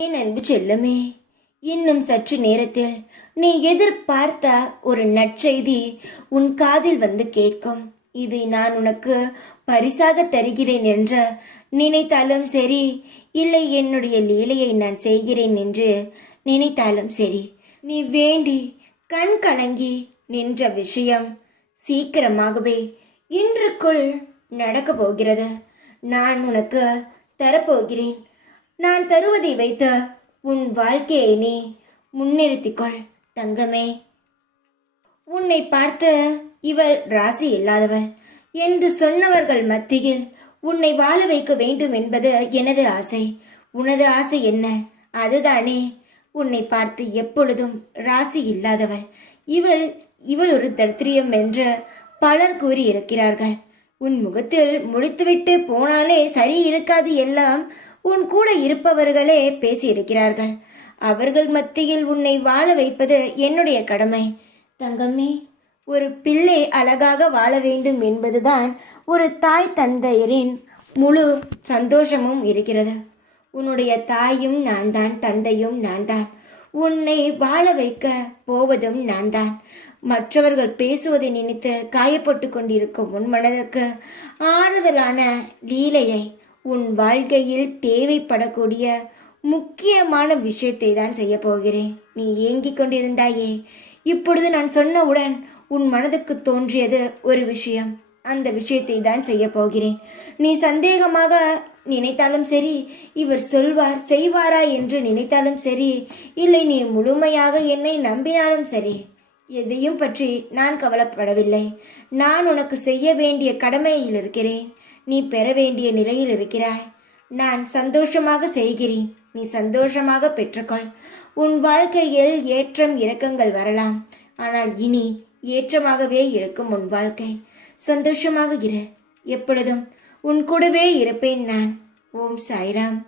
என் அன்பு செல்லமே, இன்னும் சற்று நேரத்தில் நீ எதிர்பார்த்த ஒரு நற்செய்தி உன் காதில் வந்து கேட்கும். இதை நான் உனக்கு பரிசாக தருகிறேன் என்று நினைத்தாலும் சரி, இல்லை என்னுடைய லீலையை நான் செய்கிறேன் என்று நினைத்தாலும் சரி, நீ வேண்டி கண் கலங்கி நின்ற விஷயம் சீக்கிரமாகவே இன்றுக்குள் நடக்கப் போகிறது. நான் உனக்கு தரப்போகிறேன். நான் தருவதை வைத்து உன் வாழ்க்கையை நீ முன்னிறுத்திக்கொள் தங்கமே. உன்னை பார்த்து இவள் ராசி இல்லாதவள் என்று சொன்னவர்கள் மத்தியில் உன்னை வாழ வைக்க வேண்டும் என்பது எனது ஆசை. உனது ஆசை என்ன? அதுதானே. உன்னை பார்த்து எப்பொழுதும் ராசி இல்லாதவள் இவள் ஒரு தரித்திரியம் என்று பலர் கூறியிருக்கிறார்கள். உன் முகத்தில் முடித்துவிட்டு போனாலே சரி இருக்காது எல்லாம் உன் கூட இருப்பவர்களே பேசியிருக்கிறார்கள். அவர்கள் மத்தியில் உன்னை வாழ வைப்பது என்னுடைய கடமை தங்கமே. ஒரு பிள்ளை அழகாக வாழ வேண்டும் என்பதுதான் ஒரு தாய் தந்தையரின் முழு சந்தோஷமும் இருக்கிறது. உன்னுடைய தாயும் நான் தான், தந்தையும் நான் தான். உன்னை வாழ வைக்க போவதும் நான் தான். மற்றவர்கள் பேசுவதை நினைத்து காயப்பட்டு கொண்டிருக்கும் உன் மனதுக்கு ஆறுதலான லீலையை, உன் வாழ்க்கையில் தேவைப்படக்கூடிய முக்கியமான விஷயத்தை தான் செய்ய போகிறேன். நீ ஏங்கிக் கொண்டிருந்தாயே, இப்பொழுது நான் சொன்னவுடன் உன் மனதுக்கு தோன்றியது ஒரு விஷயம். அந்த விஷயத்தை தான் செய்ய போகிறேன். நீ சந்தேகமாக நினைத்தாலும் சரி, இவர் சொல்வார் செய்வாரா என்று நினைத்தாலும் சரி, இல்லை நீ முழுமையாக என்னை நம்பினாலும் சரி, எதையும் பற்றி நான் கவலைப்படவில்லை. நான் உனக்கு செய்ய வேண்டிய கடமையில் இருக்கிறேன். நீ பெற வேண்டிய நிலையில் இருக்கிறாய். நான் சந்தோஷமாக செய்கிறேன். நீ சந்தோஷமாக பெற்றுக்கொள். உன் வாழ்க்கையில் ஏற்றம் இறக்கங்கள் வரலாம், ஆனால் இனி ஏற்றமாகவே இருக்கும் உன் வாழ்க்கை. சந்தோஷமாக இரு. எப்பொழுதும் உன் கூடவே இருப்பேன் நான். ஓம் சாய்ராம்.